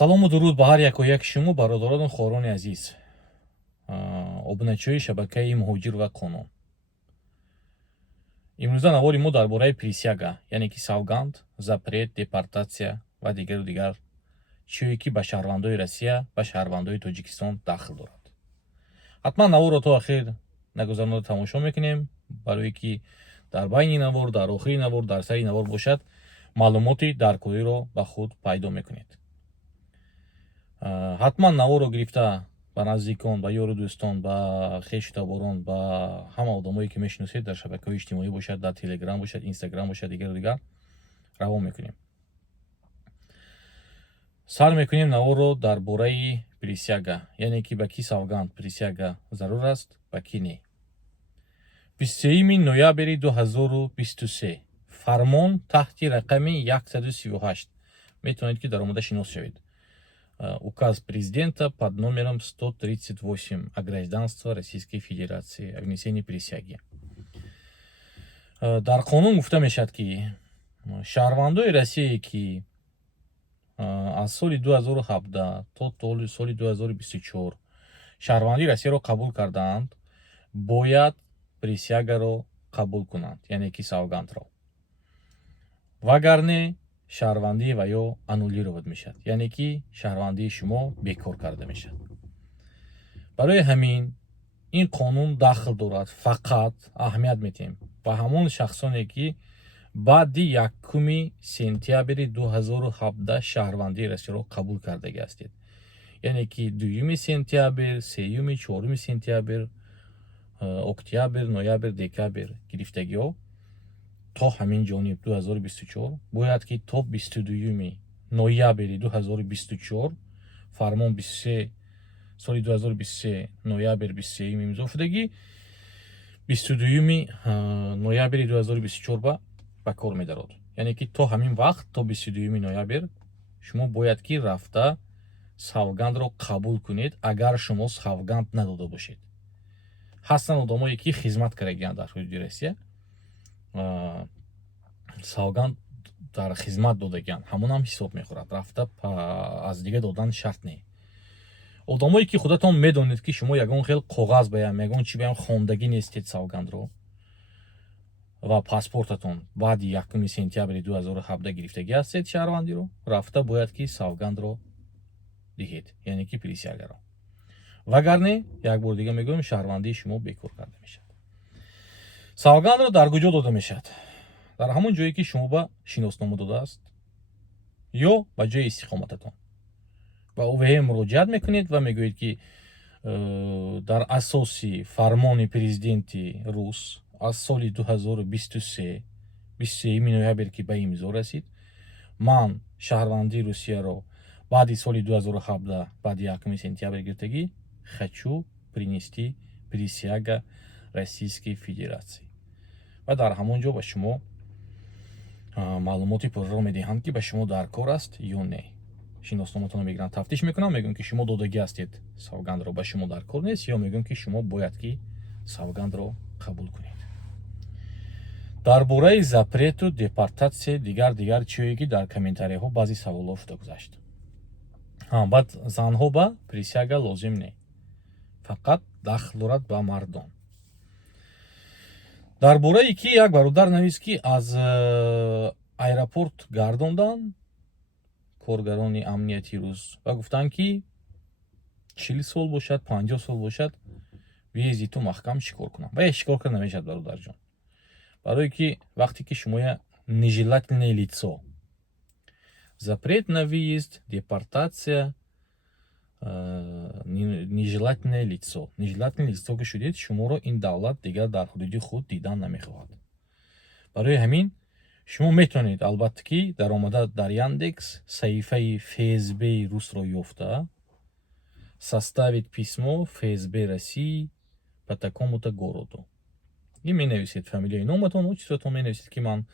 салому дуруд ба ҳар яку як шумо бародарону хорони азиз, обуначиҳои шабакаи муҳоҷир ва қонун. имрӯза навори мо дар бораи присяга, яъне ки савганд, запрет, депортатсия ва дигару дигар чиҳое ки ба шаҳрвандои Россия ва шаҳрвандои Тоҷикистон дахл дорад. ҳатман наворро то ахир нагузарода тамошо мекунем, барое ки дар байни навор, дар охири навор, дар сари навор бошад, маълумоти даркориро ба худ пайдо мекунед. ҳатман наворро гирифта ба наздикон, ба ёру дӯстон, ба хешу таборон, ба ҳама одамое ки мешиносед дар шабакаҳои иҷтимоӣ бошад, дар телеграм бошад, инстаграм бошад, дигару дигар равон мекунем. сар мекунем наворро дар бораи присяга, яъне ки ба ки савганд присяга зарур аст, ба ки не. 23 ноябри 2023 фармон таҳти рақами 138 метавонед ки даромада шинос шавед. Указ президента под номером 138 о гражданстве Российской Федерации, о внесении присяги. Дар қонун гуфта мешавад ки шаҳрвандои Россие ки аз соли 2017 то соли 2024 шаҳрвандии Россияро қабул кардаанд, бояд присягаро қабул кунанд, яъне ки савгандро. вагар не шаҳрвандии ва ё аннулировад мешавад, яъне ки шаҳрвандии шумо бекор карда мешавад. барои ҳамин ин қонун дахл дорад, фақат аҳамият метиҳем ба ҳамон шахсоне ки баъди 1 сентябри 2017 шаҳрвандии Россияро қабул кардаги ҳастед, яъне ки 2 сентябр, 3, 4 сентябр, октябр, ноябр, декабр гирифтагиҳо то ҳамин ҷониб 2024 бояд ки то 22 ноябри 2024 фармон 23 соли 2023 ноябр 23 имзо шудагӣ 22 ноябри 2024 ба кор медарод. Яъне ки то ҳамин вақт то 22 ноябр шумо бояд ки рафта савгандро қабул кунед, агар шумо савганд надода бошед. ҳастанд одамое ки хизмат кардаанд дар ҳудуди Россия, савганд дар хизмат додагианд, ҳамон ҳисоб мехӯрад, рафта аз дига додан шарт не. одамое ки худатон медонед ки шумо ягон хел коғаз баям, ягон чи баям хондагӣ нестед савгандро ва паспортатон баъди 1 сентябри 2017 гирифтагӣ ҳастед шаҳрвандиро, рафта бояд ки савгандро диҳед, яъне ки присягаро. вагар не, як бор дига мегӯем, шаҳрвандии шумо бекор карда мешавад. савгандро дар куҷо дода мешавад? дар ҳамон ҷое ки шумо ба шиноснома додааст ё ба ҷои истиқомататон. ба ОВҳ муроҷиат мекунед ва мегӯед ки дар асоси фармони президенти рус аз соли 2023 23 ноябр ки ба имзо расид, ман шаҳрвандии Русияро баъди соли 2017 баъди 1 сентябр гирифтагӣ хочу принести присяга Российской Федерации. ва дар ҳамон ҷо ба шумо маълумоти пурраро медиҳанд ки ба шумо дар кор аст ё не. шиносноматонро мегиранд, тафтиш мекунанд, мегӯянд ки шумо додагӣ ҳастед, савгандро ба шумо дар кор нест, ё мегӯянд ки шумо бояд ки савгандро қабул кунед. дар бораи запрету депортатсия дигар чиҳое ки дар комментарияҳо баъзе саволҳо шуда гузашт. баъд занҳо ба присяга лозим не, фақат дахл дорад ба мардон. дар бораи ки як бародар навист ки аз аэропорт гардонданд коргарони амнияти рус ва гуфтанд ки 40 сол бошад, 50 сол бошад, виези ту маҳкам шикор кунам. ва шикор карда намешавад, бародарҷон. барое ки вақте ки шумо нежелательное лицо, запрет на выезд, депортация, нежелательное лицо ки шудед, шуморо ин давлат дигар дар ҳудуди худ дидан намехоҳад. барои ҳамин шумо метавонед албатта ки даромада дар Яндекс саҳифаи ФСБ русро ёфта составить письмо ФСБ России по такому-то городу. ин менависед фамилияи номатон, отчестватон менависед ки ман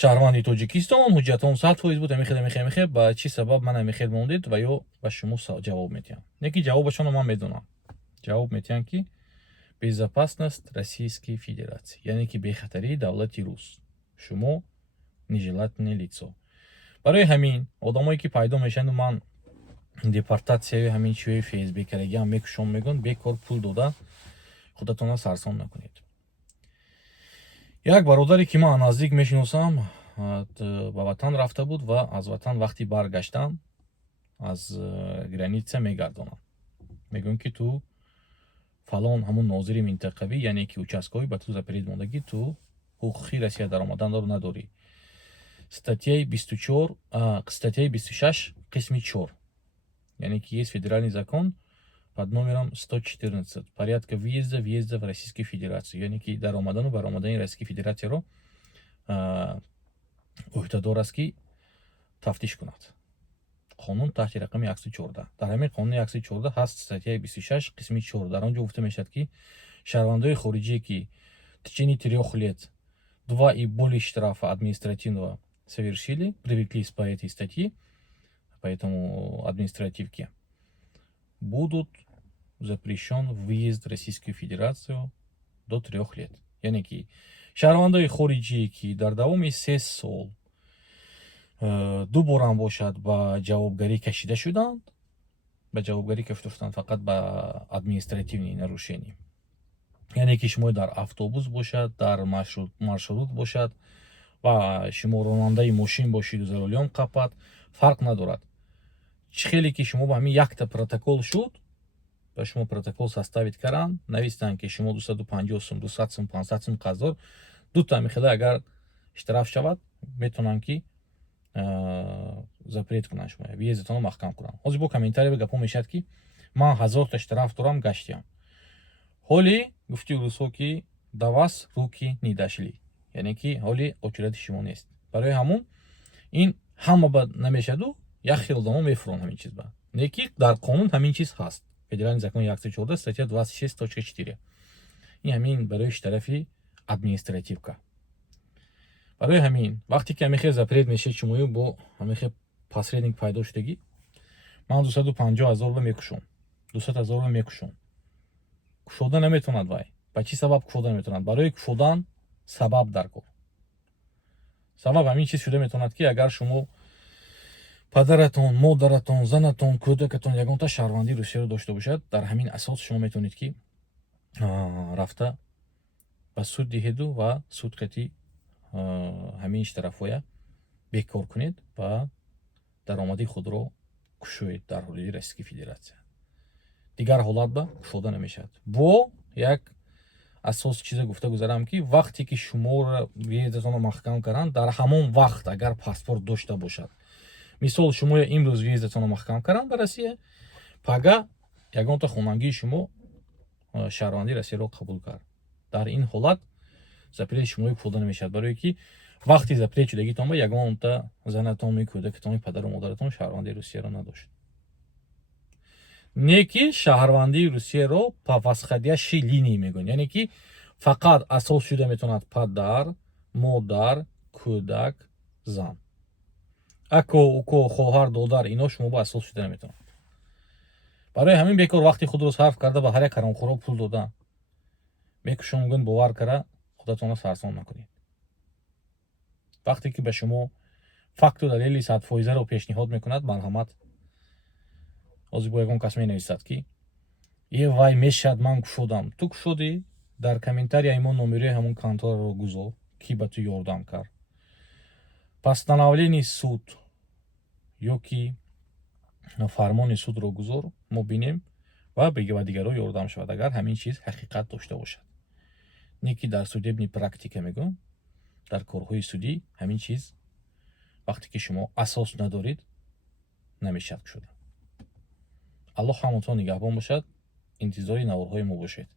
шаҳрванди Тоҷикистон, ҳуҷҷатон 100% буд, амихел ба чӣ сабаб ман амихел мондед ва ё ба шумо ҷавоб метиҳам. Не ки ҷавобашонро ман медонам. ҷавоб метиҳам ки безопасность Российской Федерации, яъне ки бехатарии давлати рус. шумо нежелательное лицо. барои ҳамин одамое ки пайдо мешаванд ман депортатсияи ҳамин чиҳои фейсбекарагиам мекушон мегӯянд бекор пул дода худатонро сарсон накунед. як бародаре ки ман наздик мешиносам ба ватан рафта буд ва аз ватан вақти баргаштам аз граница мегардонам, мегӯям ки ту фалон ҳамун нозири минтақавӣ яъне ки участковӣ ба ту запрет мондагӣ, ту ҳуқуқи Россия даромаданро надорӣ. Статьяи 24, статьяи 26 қисми 4, яъне ки есть федеральный закон под номером 114 порядка въезда в Российскую Федерацию, яъне ки даромадану баромадани Российской Федерацияро уҳдадор аст ки тафтиш кунад. қонун таҳти рақами 114. дар ҳамин қонуни 114 ҳаст статьяи 26 қисми 4. дар он ҷо гуфта мешавад ки шаҳрвандои хориҷие ки в течение 3 лет 2 и более штрафа административного совершили, привлеклись по этой статье, по этому административке, будут запрещен въезд в Российскую Федерацию до 3 лет. Яъне ки шаҳрвандои хориҷие ки дар давоми 3 сол ду борам бошад ба ҷавобгарӣ кашида шуданд, ба ҷавобгарӣ кашида шуданд фақат ба административни нарушения. яъне ки шумо дар автобус бошад, дар маршрут бошад ва шумо ронандаи мошин бошиду заролиён қапад, фарқ надорад. чӣ хеле ки шумо ба ҳамин якта протокол шуд, ба шумо протокол составид карданд, навистанд ки шумо 250 сум, 200 сум, 500 сум қарздор, дута михела агар штраф шавад, метавонанд ки запрет кунанд шумо, въездатонро маҳкам кунанд. ҳозир бо комментария гапо мешавад ки ман 1000 та штраф дорам, гаштиам. ҳоли гуфти рӯзҳо ки да вас руки не дошли, яъне ки ҳоли очерати шумо нест. барои ҳамун ин ҳама ба намешаду як хел одамон мефуранд ҳамин чиз ба, не ки дар қонун ҳамин чиз ҳаст. федеральный закон 114 статья 26.4. ин ҳамин барои тарафи административка. барои ҳамин вақте ки ҳамин хел запрет мешавад шумоё бо ҳамин хел посредник пайдо шудагӣ, ман 250,000 мекушам, 200,000 мекушам. кушода наметавонад вай. ба чӣ сабаб кушода наметавонад? барои кушодан сабаб дар кор. сабаб ҳамин чиз шуда метавонад ки агар шумо падаратон, модаратон, занатон, кӯдакатон ягонта шаҳрвандии Русияро дошта бошад, дар ҳамин асос шумо метавонед ки рафта ба суд диҳеду ва суд қати ҳамин штрафоя бекор кунед ва даромади худро кушоед дар ҳудуди Российской Федерация. дигар ҳолат ба кушода намешавад. бо як асос чиза гуфта гузарам ки вақте ки шуморо въездатонро маҳкам карданд, дар ҳамон вақт агар паспорт дошта бошад, мисол шумо имрӯз въездатонро маҳкам карданд ба Россия, пага ягонта хонангии шумо шаҳрвандии Россияро қабул кард. дар ин ҳолат запрети шумои кушода намешавад, барое ки вақти запрет шудагитон ба ягонта занатони, кӯдакатони, падару модаратон шаҳрвандии Русияро надошт. не ки шаҳрвандии Русияро по восходящей линии мегӯянд, яъне ки фақат асос шуда метавонад падар, модар, кӯдак, зан. ако, уко, хоҳар, додар, ино шумо ба асос шуда наметавонад. барои ҳамин бекор вақти худро сарф карда ба ҳар як ҳаромхоро пул дода мекушам мегӯянд бовар кара худатонро сарсон накунед. вақте ки ба шумо факту далели 100%-ро пешниҳод мекунад, марҳамат, ҳозир бо ягон кас менависад ки вай мешад ман кушодам. ту кушодӣ, дар комментария имон номерои ҳамон контораро гузор ки ба ту ёрдам кард. постановление суд ё ки фармони судро гузор, мо бинем ва дигаро ёрдам шавад, агар ҳамин чиз ҳақиқат дошта бошад. не ки дар судебни практика мегӯям, дар корҳои судӣ ҳамин чиз вақте ки шумо асос надоред намешавад кушода. аллоҳ ҳамотон нигаҳбон бошад. интизори наворҳои мо бошед.